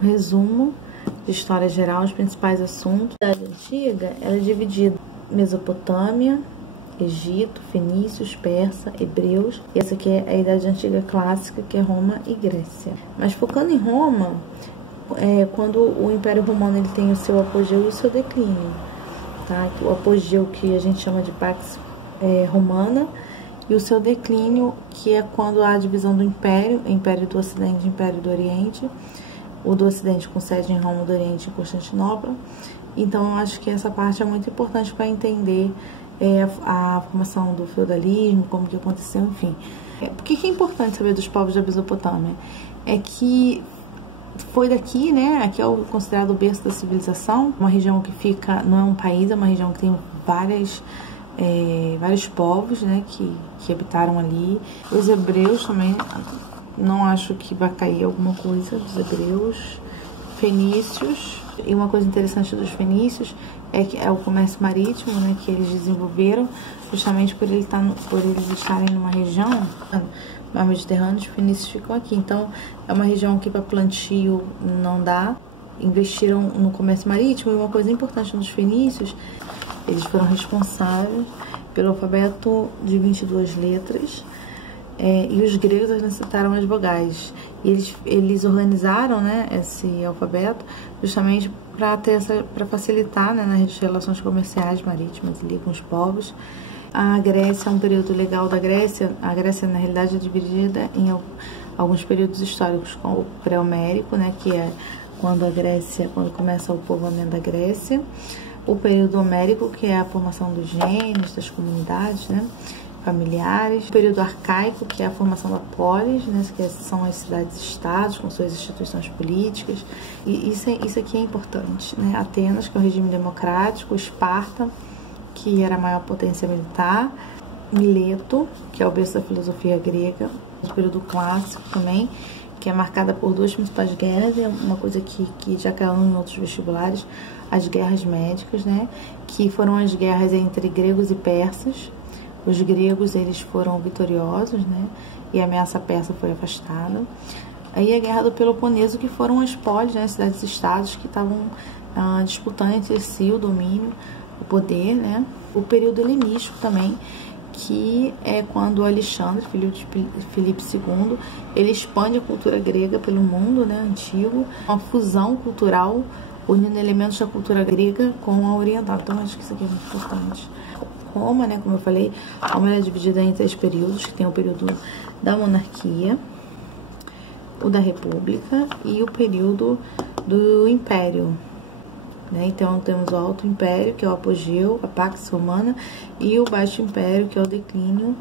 resumo de história geral, os principais assuntos. A Idade Antiga ela é dividida em Mesopotâmia, Egito, Fenícios, Persa, Hebreus. E essa aqui é a Idade Antiga clássica, que é Roma e Grécia. Mas focando em Roma, quando o Império Romano ele tem o seu apogeu e o seu declínio. Tá? O apogeu que a gente chama de Pax Romana, e o seu declínio, que é quando há a divisão do Império do Ocidente e Império do Oriente, o do Ocidente com sede em Roma, do Oriente em Constantinopla. Então, eu acho que essa parte é muito importante para entender a formação do feudalismo, como que aconteceu, enfim. Por que é importante saber dos povos da Mesopotâmia? É que foi daqui, né, aqui é considerado o berço da civilização, uma região que fica, não é um país, é uma região que tem vários povos, né, que habitaram ali. Os hebreus também, não acho que vai cair alguma coisa dos hebreus. Fenícios, e uma coisa interessante dos fenícios é que é o comércio marítimo, né, que eles desenvolveram justamente por eles estarem numa região mar Mediterrâneo. Os fenícios ficam aqui, então é uma região que para plantio não dá. Investiram no comércio marítimo, e uma coisa importante dos fenícios, eles foram responsáveis pelo alfabeto de 22 letras, e os gregos acrescentaram as vogais. E eles organizaram, né, esse alfabeto justamente para facilitar, né, nas relações comerciais marítimas ali com os povos. A Grécia é um período legal da Grécia. A Grécia, na realidade, é dividida em alguns períodos históricos, como o pré-homérico, né, que é quando começa o povoamento da Grécia. O período homérico, que é a formação dos gênios, das comunidades, né, familiares. O período arcaico, que é a formação da polis, né, que são as cidades-estados com suas instituições políticas. E isso aqui é importante, né? Atenas, que é o regime democrático. Esparta, que era a maior potência militar. Mileto, que é o berço da filosofia grega. O período clássico também, que é marcada por duas principais guerras, é uma coisa que já caiu em outros vestibulares, as guerras médicas, né, que foram as guerras entre gregos e persas. Os gregos, eles foram vitoriosos, né, e a ameaça persa foi afastada. Aí a guerra do Peloponeso, que foram as polis, né, cidades-estados que estavam disputando entre si o domínio, o poder, né. O período helenístico também, que é quando Alexandre, filho de Filipe II, ele expande a cultura grega pelo mundo, né, antigo, uma fusão cultural, unindo elementos da cultura grega com a oriental. Então, acho que isso aqui é muito importante. Roma, né, como eu falei, Roma é dividida em 3 períodos, que tem o período da monarquia, o da república e o período do império. Né? Então, temos o Alto Império, que é o apogeu, a Pax Romana, e o Baixo Império, que é o declínio,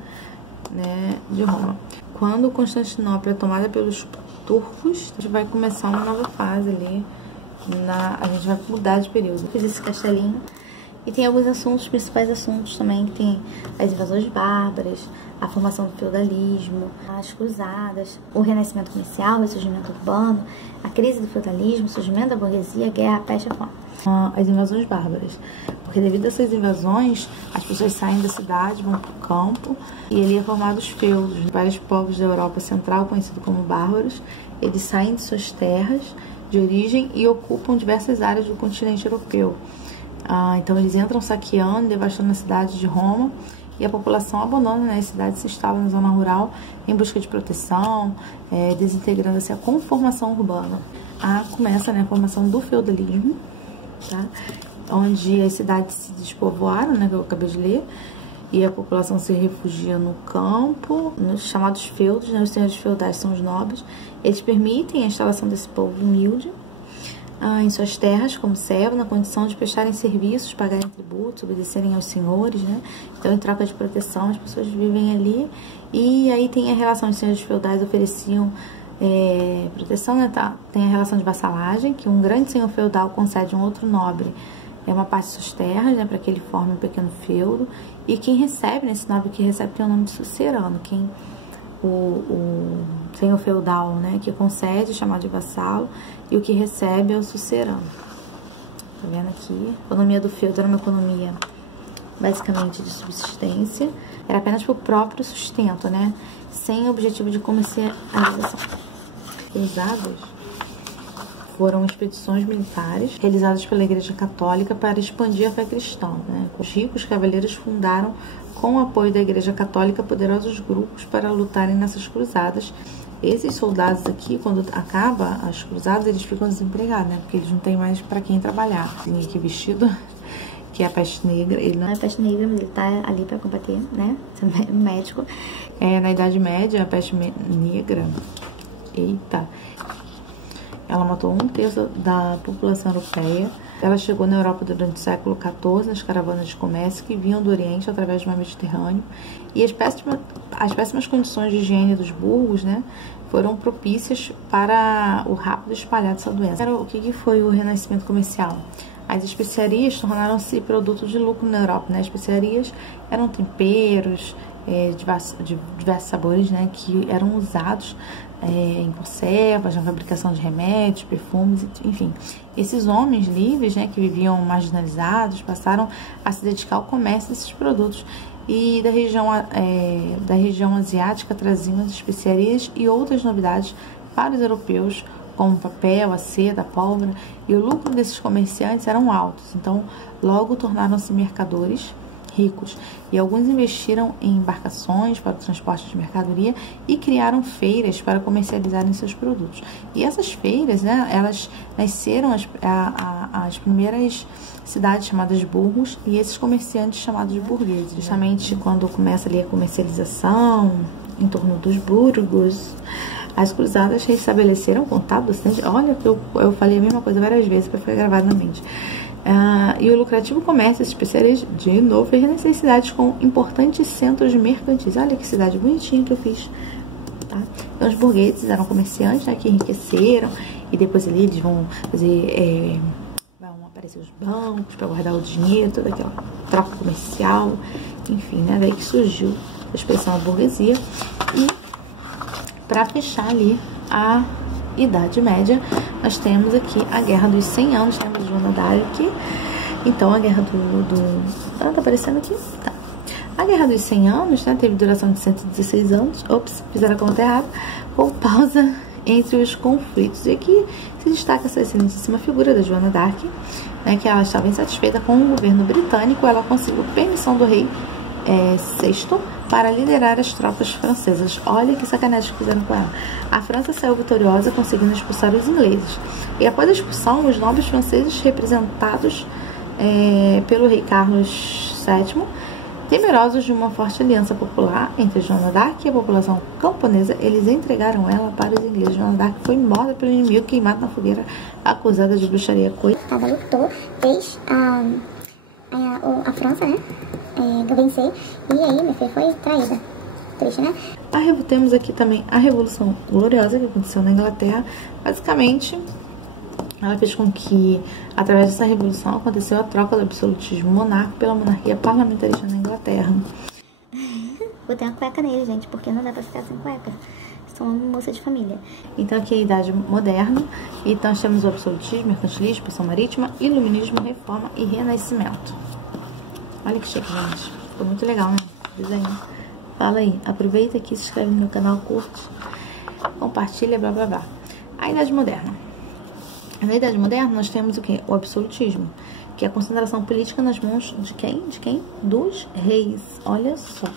né, de Roma. Quando Constantinopla é tomada pelos turcos, a gente vai começar uma nova fase ali, a gente vai mudar de período. Fiz esse castelinho, e tem alguns assuntos, principais assuntos também, que tem as invasões bárbaras, a formação do feudalismo, as cruzadas, o renascimento comercial, o surgimento urbano, a crise do feudalismo, o surgimento da burguesia, a guerra, a peste e a fome. As invasões bárbaras, porque devido a essas invasões, as pessoas saem da cidade, vão para o campo, e ali é formado os feudos. Vários povos da Europa Central, conhecidos como bárbaros, eles saem de suas terras de origem e ocupam diversas áreas do continente europeu. Então eles entram saqueando, devastando a cidade de Roma, e a população abandona, né, as cidades, se instala na zona rural em busca de proteção, desintegrando-se a conformação urbana. Começa, né, a formação do feudalismo, tá? Onde as cidades se despovoaram, né, que eu acabei de ler, e a população se refugia no campo, nos chamados feudos, né? Os senhores feudais são os nobres. Eles permitem a instalação desse povo humilde em suas terras como servo, na condição de prestarem serviços, pagarem tributos, obedecerem aos senhores, né? Então, em troca de proteção, as pessoas vivem ali. E aí tem a relação, os senhores feudais ofereciam proteção, né? Tem a relação de vassalagem, que um grande senhor feudal concede a um outro nobre uma parte de suas terras, né, para que ele forme um pequeno feudo. E quem recebe, né, esse nobre que recebe tem o nome de sucerano. O senhor feudal, né, que concede, chamado de vassalo, e o que recebe é o sucerano. Tá vendo aqui? A economia do feudo era uma economia basicamente de subsistência, era apenas para o próprio sustento, né, sem objetivo de comercialização. Cruzadas foram expedições militares realizadas pela Igreja Católica para expandir a fé cristã, né? Os ricos cavaleiros fundaram, com o apoio da Igreja Católica, poderosos grupos para lutarem nessas cruzadas. Esses soldados aqui, quando acaba as cruzadas, eles ficam desempregados, né? Porque eles não têm mais para quem trabalhar. Tem aqui vestido, que é a peste negra. Ele não é a peste negra, mas ele tá ali para combater, né? Sendo médico. Na Idade Média, a peste negra, eita, ela matou 1/3 da população europeia. Ela chegou na Europa durante o século XIV, nas caravanas de comércio que vinham do Oriente através do Mar Mediterrâneo. E as péssimas condições de higiene dos burgos, né, foram propícias para o rápido espalhar dessa doença. O que foi o renascimento comercial? As especiarias tornaram-se produtos de lucro na Europa, né? As especiarias eram temperos de diversos sabores, né, que eram usados em conservas, na fabricação de remédios, perfumes, enfim. Esses homens livres, né, que viviam marginalizados, passaram a se dedicar ao comércio desses produtos. E da região asiática traziam as especiarias e outras novidades para os europeus, como papel, a seda, a pólvora, e o lucro desses comerciantes eram altos. Então, logo tornaram-se mercadores ricos, e alguns investiram em embarcações para o transporte de mercadoria e criaram feiras para comercializarem seus produtos. E essas feiras, né, elas nasceram as primeiras cidades chamadas burgos e esses comerciantes chamados burgueses. Justamente quando começa ali a comercialização em torno dos burgos, as cruzadas restabeleceram contato docente. Olha que eu falei a mesma coisa várias vezes para ficar gravado na mente. E o lucrativo comércio especializa de novo em necessidades com importantes centros mercantis. Olha que cidade bonitinha que eu fiz. Tá? Então, os burgueses eram comerciantes, né, que enriqueceram, e depois ali eles vão fazer, vão aparecer os bancos para guardar o dinheiro, toda aquela troca comercial, enfim, né, daí que surgiu a expressão burguesia. E para fechar ali a Idade Média, nós temos aqui a Guerra dos 100 Anos, temos Joana d'Arc. Então, a Guerra tá aparecendo aqui? Tá. A Guerra dos 100 Anos, né, teve duração de 116 anos. Ops, fizeram a conta errada. Com pausa entre os conflitos. E aqui se destaca essa excelentíssima figura da Joana d'Arc, né, que ela estava insatisfeita com o governo britânico. Ela conseguiu permissão do rei VI para liderar as tropas francesas. Olha que sacanagem que fizeram com ela. A França saiu vitoriosa, conseguindo expulsar os ingleses. E após a expulsão, os nobres franceses, representados pelo rei Carlos VII, temerosos de uma forte aliança popular entre Joana d'Arc e a população camponesa, eles entregaram ela para os ingleses. Joana d'Arc foi morta pelo inimigo, queimada na fogueira, acusada de bruxaria. Ela lutou, fez a França, né, vencer, e aí, minha filha, foi traída. Triste, né? Temos aqui também a Revolução Gloriosa que aconteceu na Inglaterra. Basicamente, ela fez com que, através dessa revolução, aconteceu a troca do absolutismo monárquico pela monarquia parlamentarista na Inglaterra. Botei uma cueca nele, gente, porque não dá pra ficar sem cueca. Sou uma moça de família. Então, aqui é a Idade Moderna. Então, nós temos o absolutismo, mercantilismo, expansão marítima, iluminismo, reforma e renascimento. Olha que chique, gente. Ficou muito legal, né? Desenho. Fala aí. Aproveita aqui, se inscreve no meu canal, curte, compartilha, blá, blá, blá. A Idade Moderna. Na Idade Moderna, nós temos o quê? O absolutismo, que é a concentração política nas mãos de quem? De quem? Dos reis. Olha só.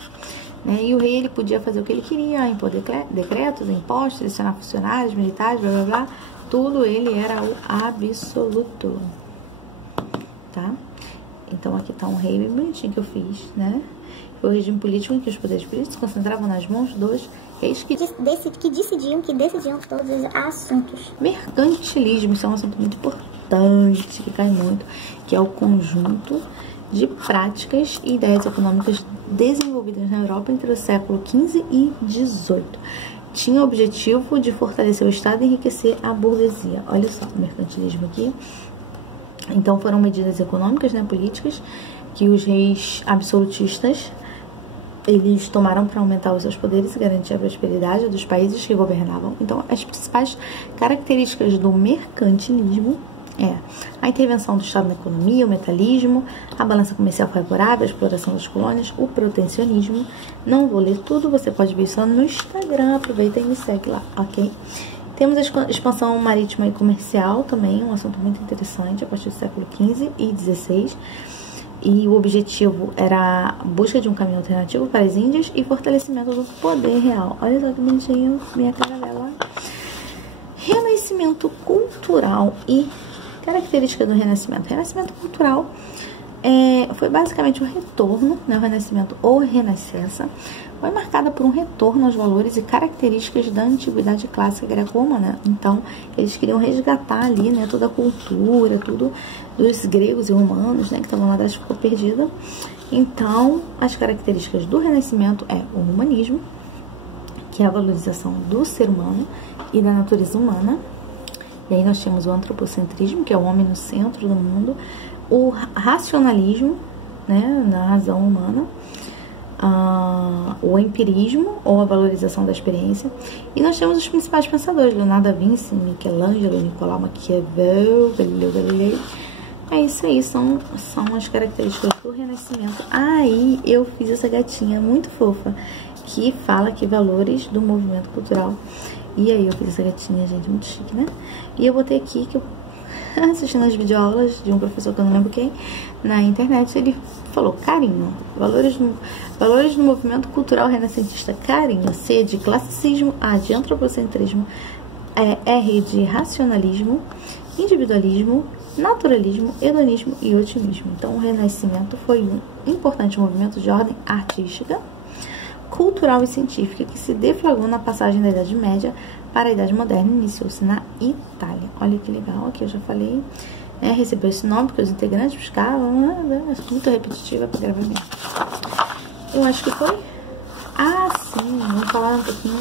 Né? E o rei, ele podia fazer o que ele queria, impor decretos, impostos, selecionar funcionários, militares, blá, blá, blá. Tudo ele era o absoluto. Tá? Então, aqui tá um rei bem bonitinho que eu fiz, né? Foi o regime político em que os poderes políticos se concentravam nas mãos dos reis que decidiam todos os assuntos. Mercantilismo, isso é um assunto muito importante, que cai muito, que é o conjunto de práticas e ideias econômicas desenvolvidas na Europa entre o século XV e XVIII. Tinha o objetivo de fortalecer o Estado e enriquecer a burguesia. Olha só o mercantilismo aqui. Então, foram medidas econômicas, né, políticas, que os reis absolutistas eles tomaram para aumentar os seus poderes e garantir a prosperidade dos países que governavam. Então, as principais características do mercantilismo é a intervenção do Estado na economia, o metalismo, a balança comercial favorável, a exploração das colônias, o protecionismo. Não vou ler tudo, você pode ver isso no Instagram, aproveita e me segue lá, ok? Temos a expansão marítima e comercial também, um assunto muito interessante, a partir do século XV e XVI. E o objetivo era a busca de um caminho alternativo para as Índias e fortalecimento do poder real. Olha só que bonitinho, minha cara dela. Renascimento cultural e característica do Renascimento. Renascimento cultural foi basicamente o retorno, né, o Renascimento ou Renascença, foi marcada por um retorno aos valores e características da antiguidade clássica greco-romana. Então, eles queriam resgatar ali, né, toda a cultura, tudo dos gregos e romanos, né, que estavam lá, ficou perdida. Então, as características do Renascimento é o humanismo, que é a valorização do ser humano e da natureza humana. E aí nós temos o antropocentrismo, que é o homem no centro do mundo, o racionalismo, né, na razão humana, o empirismo, ou a valorização da experiência. E nós temos os principais pensadores, Leonardo da Vinci, Michelangelo, Nicolau Maquiavel, Galileu Galilei. É isso aí, são as características do Renascimento. Aí eu fiz essa gatinha muito fofa, que fala que valores do movimento cultural. E aí eu fiz essa gatinha, gente, muito chique, né? E eu botei aqui que eu assistindo as videoaulas de um professor que eu não lembro quem, na internet, ele falou: carinho, valores do movimento cultural renascentista, carinho, C de classicismo, A de antropocentrismo, R de racionalismo, individualismo, naturalismo, hedonismo e otimismo. Então, o Renascimento foi um importante movimento de ordem artística, cultural e científica que se deflagrou na passagem da Idade Média para a Idade Moderna e iniciou-se na Itália. Olha que legal, aqui eu já falei, né, recebeu esse nome porque os integrantes buscavam, muito repetitiva para gravar mesmo. Eu acho que foi. Sim, vamos falar um pouquinho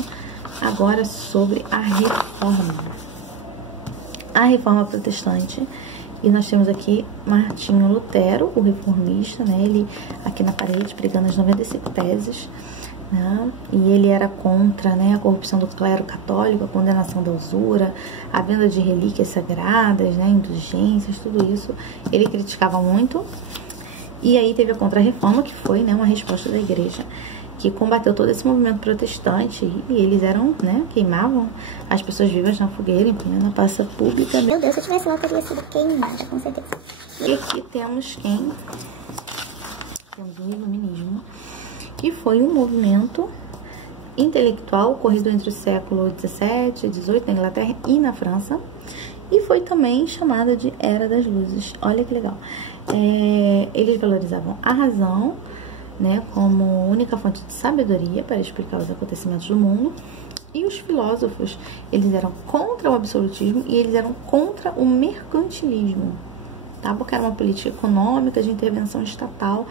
agora sobre a Reforma. A Reforma Protestante. E nós temos aqui Martinho Lutero, o reformista, né, ele aqui na parede pregando as 95 teses. Né? E ele era contra, né, a corrupção do clero católico, a condenação da usura, a venda de relíquias sagradas, né, indulgências, tudo isso ele criticava muito. E aí teve a Contra-Reforma, que foi, né, uma resposta da igreja, que combateu todo esse movimento protestante. E eles eram, né, queimavam as pessoas vivas na fogueira, empunhando na praça pública. Meu Deus, se eu tivesse lá, eu teria sido queimada, com certeza. E aqui temos quem? Temos o Iluminismo, que foi um movimento intelectual ocorrido entre o século XVII e XVIII na Inglaterra e na França, e foi também chamada de Era das Luzes. Olha que legal. Eles valorizavam a razão, né, como única fonte de sabedoria para explicar os acontecimentos do mundo, e os filósofos, eles eram contra o absolutismo e eles eram contra o mercantilismo, tá? Porque era uma política econômica de intervenção estatal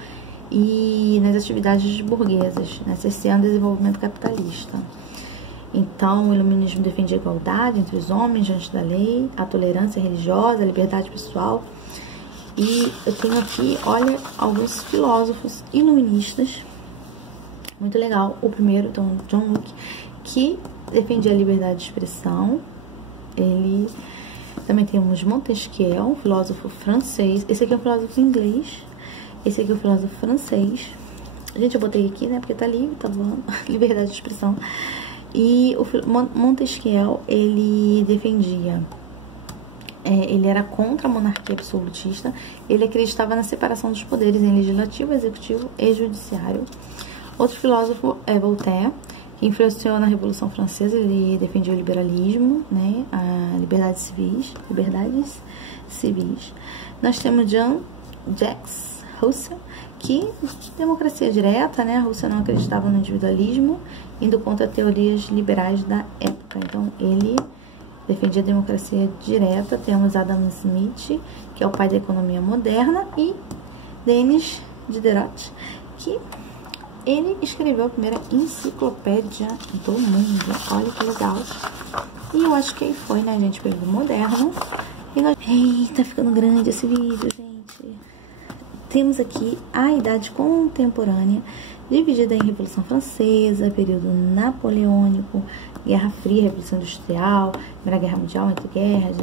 e nas atividades burguesas, né, cerceando o desenvolvimento capitalista. Então, o iluminismo defendia a igualdade entre os homens diante da lei, a tolerância religiosa, a liberdade pessoal. E eu tenho aqui, olha, alguns filósofos iluministas, muito legal. O primeiro, então, John Locke, que defendia a liberdade de expressão. Ele também temos Montesquieu, um filósofo francês. Esse aqui é um filósofo inglês. Esse aqui é o filósofo francês. Gente, eu botei aqui, né, porque tá livre, tá bom? Liberdade de expressão. E o Montesquieu, ele defendia, ele era contra a monarquia absolutista. Ele acreditava na separação dos poderes em legislativo, executivo e judiciário. Outro filósofo é Voltaire, que influenciou na Revolução Francesa. Ele defendia o liberalismo, né, a liberdades civis. Nós temos Jacques Rousseau, que democracia direta, né? A Rússia não acreditava no individualismo, indo contra teorias liberais da época. Então, ele defendia a democracia direta. Temos Adam Smith, que é o pai da economia moderna, e Denis Diderot, que ele escreveu a primeira enciclopédia do mundo. Olha que legal. E eu acho que aí foi, né, gente, período moderno. E nós... Eita, ficando grande esse vídeo, gente. Temos aqui a Idade Contemporânea, dividida em Revolução Francesa, período napoleônico, Guerra Fria, Revolução Industrial, Primeira Guerra Mundial, entre guerras,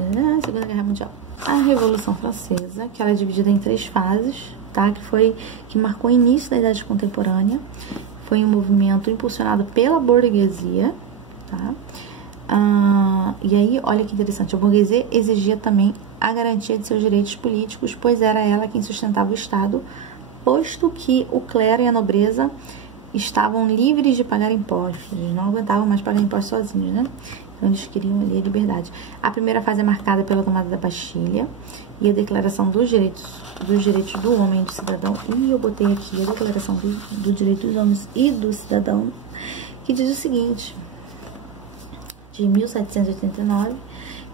Segunda Guerra Mundial. A Revolução Francesa, que ela é dividida em 3 fases, tá? Que marcou o início da Idade Contemporânea. Foi um movimento impulsionado pela burguesia, tá? E aí, olha que interessante, a burguesia exigia também a garantia de seus direitos políticos, pois era ela quem sustentava o Estado, posto que o clero e a nobreza estavam livres de pagar impostos, eles não aguentavam mais pagar impostos sozinhos, né? Então eles queriam ali a liberdade. A primeira fase é marcada pela tomada da Bastilha e a declaração dos direitos do homem e do cidadão. E eu botei aqui a declaração do direito dos homens e do cidadão, que diz o seguinte, de 1789,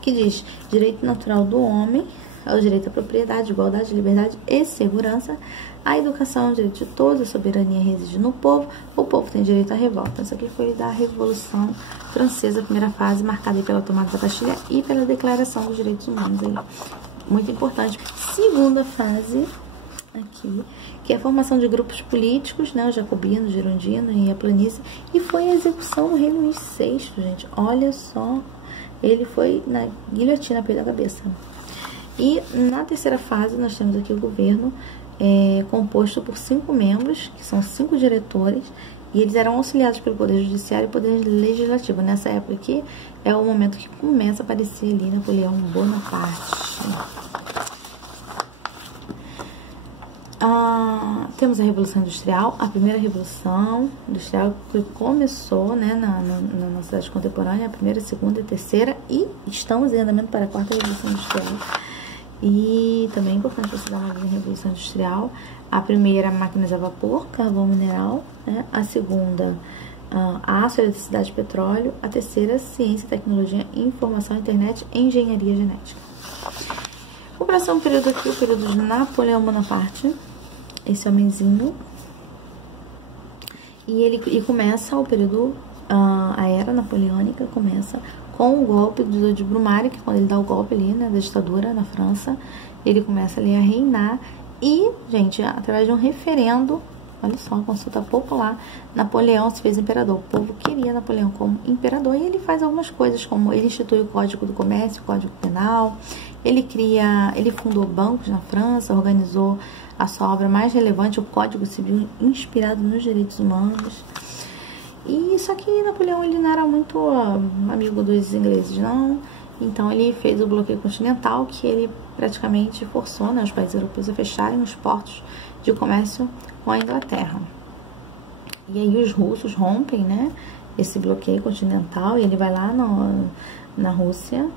que diz: direito natural do homem é o direito à propriedade, igualdade, liberdade e segurança. A educação é o direito de todos, a soberania reside no povo, o povo tem direito à revolta. Isso aqui foi da Revolução Francesa, a primeira fase, marcada pela tomada da Bastilha e pela Declaração dos Direitos Humanos. Aí. Muito importante. Segunda fase, aqui, que é a formação de grupos políticos, né, o jacobino, o girondino e a planície, e foi a execução do rei Luís VI, gente. Olha só, ele foi na guilhotina, pela cabeça. E na terceira fase nós temos aqui o governo composto por 5 membros, que são 5 diretores, e eles eram auxiliados pelo Poder Judiciário e Poder Legislativo. Nessa época aqui é o momento que começa a aparecer ali Napoleão Bonaparte. Temos a Revolução Industrial, a primeira Revolução Industrial que começou, né, na nossa cidade contemporânea, a primeira, a segunda e a terceira, e estamos em andamento para a quarta Revolução Industrial. E também é importante você dar uma olhada em Revolução Industrial. A primeira, máquinas a vapor, carvão mineral, né? A segunda, aço, eletricidade e petróleo. A terceira, ciência, tecnologia, informação, internet e engenharia genética. O próximo período aqui, o período de Napoleão Bonaparte, esse homenzinho. E começa o período, a era napoleônica começa com o golpe do de Brumário, que quando ele dá o golpe ali, né, da ditadura na França, ele começa ali a reinar e, gente, através de um referendo, olha só, uma consulta popular, Napoleão se fez imperador. O povo queria Napoleão como imperador e ele faz algumas coisas, como ele institui o Código do Comércio, o Código Penal, ele fundou bancos na França, organizou a sua obra mais relevante, o Código Civil, inspirado nos direitos humanos. E só que Napoleão, ele não era muito amigo dos ingleses, não. Então ele fez o bloqueio continental, que ele praticamente forçou, né, os países europeus a fecharem os portos de comércio com a Inglaterra. E aí os russos rompem, né, esse bloqueio continental, e ele vai lá na Rússia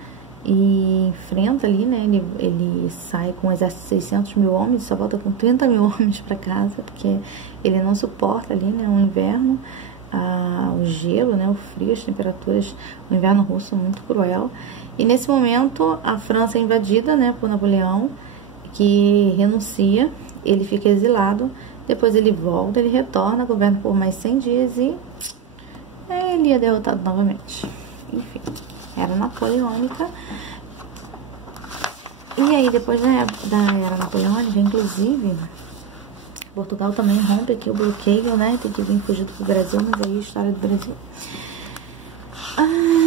e enfrenta ali, né, ele sai com um exército de 600 mil homens, só volta com 30 mil homens para casa, porque ele não suporta ali, né, o inverno, o gelo, né, o frio, as temperaturas, o inverno russo é muito cruel. E nesse momento a França é invadida, né, por Napoleão, que renuncia, ele fica exilado, depois ele volta, ele retorna, governa por mais 100 dias e ele é derrotado novamente. Enfim, era napoleônica. E aí depois da era napoleônica, inclusive, Portugal também rompe aqui o bloqueio, né? Tem que vir fugido pro Brasil, mas aí a história do Brasil.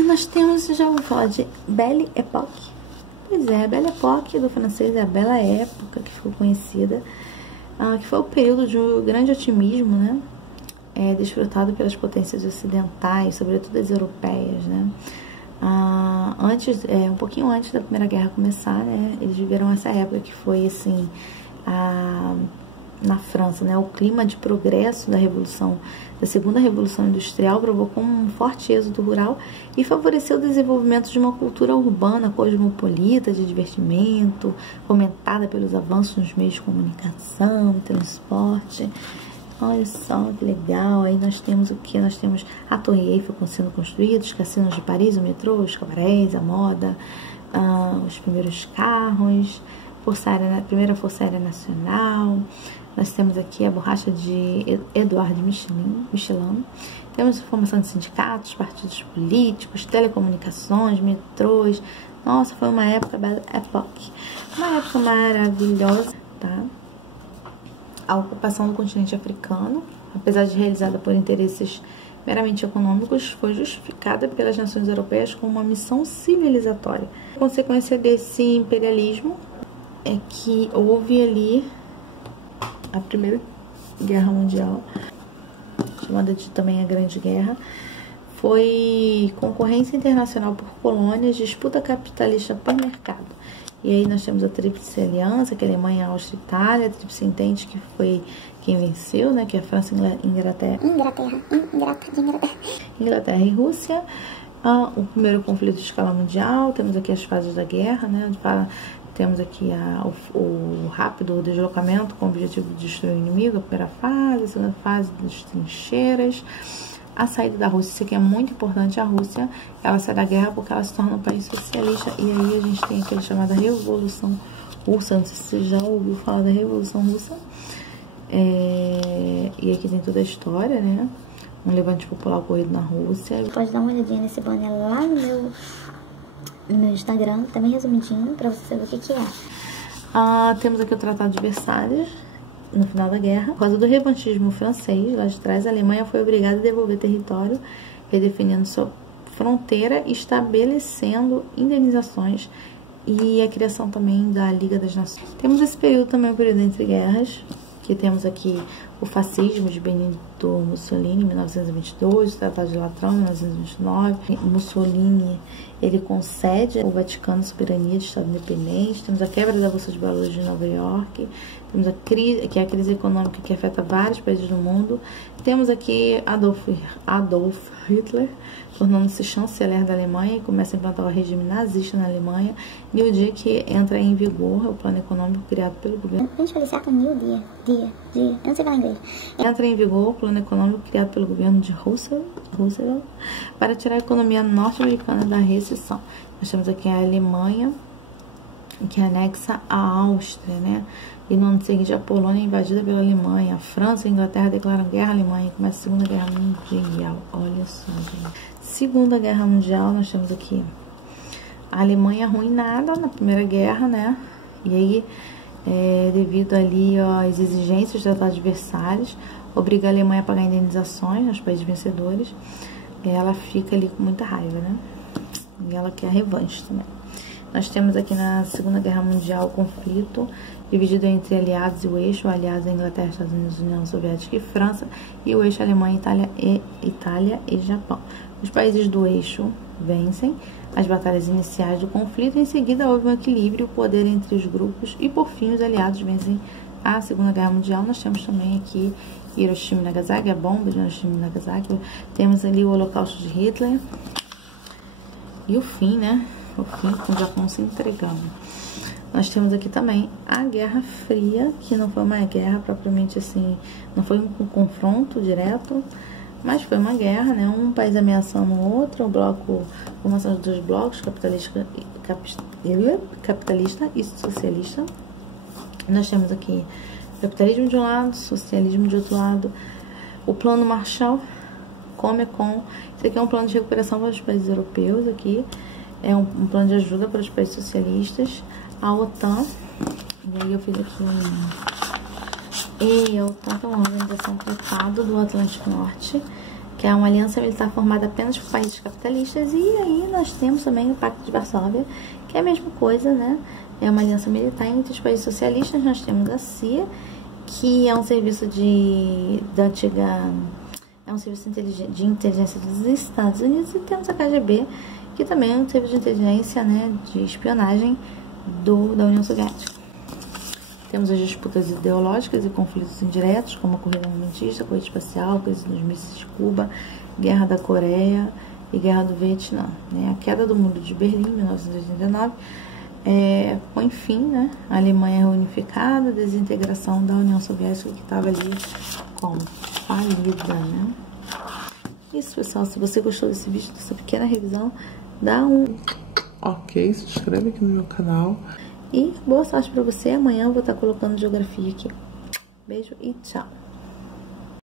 Nós temos, já vou falar de Belle Époque. Pois é, a Belle Époque do francês é a Bela Época, que ficou conhecida, que foi o período de um grande otimismo, né? Desfrutado pelas potências ocidentais, sobretudo as europeias, né? Um pouquinho antes da Primeira Guerra começar, né? Eles viveram essa época que foi, assim, na França, né, o clima de progresso da segunda revolução industrial provocou um forte êxodo rural e favoreceu o desenvolvimento de uma cultura urbana cosmopolita de divertimento, fomentada pelos avanços nos meios de comunicação, transporte. Olha só que legal. Aí nós temos o que? Nós temos a Torre Eiffel sendo construída, os cassinos de Paris, o metrô, os cabarés, a moda, os primeiros carros, a primeira Força Aérea Nacional. Nós temos aqui a borracha de Edouard Michelin. Temos a formação de sindicatos, partidos políticos, telecomunicações, metrôs. Nossa, foi uma época, Belle Époque. Uma época maravilhosa, tá? A ocupação do continente africano, apesar de realizada por interesses meramente econômicos, foi justificada pelas nações europeias como uma missão civilizatória. A consequência desse imperialismo é que houve ali a Primeira Guerra Mundial, chamada de também a Grande Guerra, foi concorrência internacional por colônias, disputa capitalista por mercado. E aí nós temos a Tríplice Aliança, que é a Alemanha, Áustria e Itália, a Tríplice Entente, que foi quem venceu, né, que é a França, Inglaterra e Rússia. O primeiro conflito de escala mundial, temos aqui as fases da guerra, né, onde temos aqui o rápido deslocamento com o objetivo de destruir o inimigo, a primeira fase, a segunda fase das trincheiras, a saída da Rússia. Isso aqui é muito importante. A Rússia, ela sai da guerra porque ela se torna um país socialista, e aí a gente tem aquele chamada Revolução Russa. Não sei se você já ouviu falar da Revolução Russa. E aqui tem toda a história, né? Um levante popular ocorrido na Rússia. Pode dar uma olhadinha nesse banner lá no meu Instagram, também resumidinho, pra você saber o que é. Temos aqui o Tratado de Versalhes, no final da guerra. Por causa do revanchismo francês, lá de trás, a Alemanha foi obrigada a devolver território, redefinindo sua fronteira, estabelecendo indenizações e a criação também da Liga das Nações. Temos esse período também, o período entre guerras, que temos aqui o fascismo de Benito Mussolini, em 1922, o Tratado de Latrão, em 1929. Mussolini, ele concede ao Vaticano soberania de Estado independente. Temos a quebra da Bolsa de Valores de Nova York. Temos a crise, que é a crise econômica que afeta vários países do mundo. Temos aqui Adolf Hitler, tornando-se chanceler da Alemanha e começa a implantar o regime nazista na Alemanha. E o dia que entra em vigor o plano econômico criado pelo governo. A gente vai certo dia. Eu não sei falar inglês. Entra em vigor o plano econômico criado pelo governo de Roosevelt para tirar a economia norte-americana da recessão. Nós temos aqui a Alemanha, que anexa a Áustria, né? E no ano seguinte a Polônia é invadida pela Alemanha. A França e a Inglaterra declaram guerra à Alemanha e começa a Segunda Guerra Mundial. Olha só, gente. Segunda Guerra Mundial, nós temos aqui a Alemanha arruinada na Primeira Guerra, né? E aí, devido ali às exigências do Tratado de Versalhes, obriga a Alemanha a pagar indenizações aos países vencedores. Ela fica ali com muita raiva, né? E ela quer a revanche também. Nós temos aqui na Segunda Guerra Mundial o conflito dividido entre aliados e o eixo, aliados da Inglaterra, Estados Unidos, União Soviética e França, e o eixo Alemanha, Itália e Japão. Os países do eixo vencem as batalhas iniciais do conflito, em seguida houve um equilíbrio, o poder entre os grupos, e por fim os aliados vencem a Segunda Guerra Mundial. Nós temos também aqui Hiroshima e Nagasaki, a bomba de Hiroshima e Nagasaki. Temos ali o Holocausto de Hitler e o fim, né? O fim com o Japão se entregando. Nós temos aqui também a Guerra Fria, que não foi uma guerra propriamente assim, não foi um confronto direto, mas foi uma guerra, né? Um país ameaçando o outro, o bloco, formação de dois blocos, capitalista e socialista. Nós temos aqui capitalismo de um lado, socialismo de outro lado, o plano Marshall, Comecon. Isso aqui é um plano de recuperação para os países europeus, aqui é um plano de ajuda para os países socialistas. A OTAN, e aí eu fiz aqui a OTAN é uma organização tratado do Atlântico Norte, que é uma aliança militar formada apenas por países capitalistas. E aí nós temos também o Pacto de Varsóvia, que é a mesma coisa, né? É uma aliança militar entre os países socialistas. Nós temos a CIA, que é um serviço de inteligência dos Estados Unidos, e temos a KGB, que também é um serviço de inteligência, né, de espionagem da União Soviética. Temos as disputas ideológicas e conflitos indiretos, como a corrida armamentista, corrida espacial, crise dos mísseis de Cuba, guerra da Coreia e guerra do Vietnã, né? A queda do Muro de Berlim, em 1989, põe fim, né? A Alemanha reunificada, a desintegração da União Soviética, que estava ali como falida, né? Isso, pessoal. Se você gostou desse vídeo, dessa pequena revisão, dá um ok, se inscreve aqui no meu canal. E boa sorte pra você. Amanhã eu vou estar colocando geografia aqui. Beijo e tchau.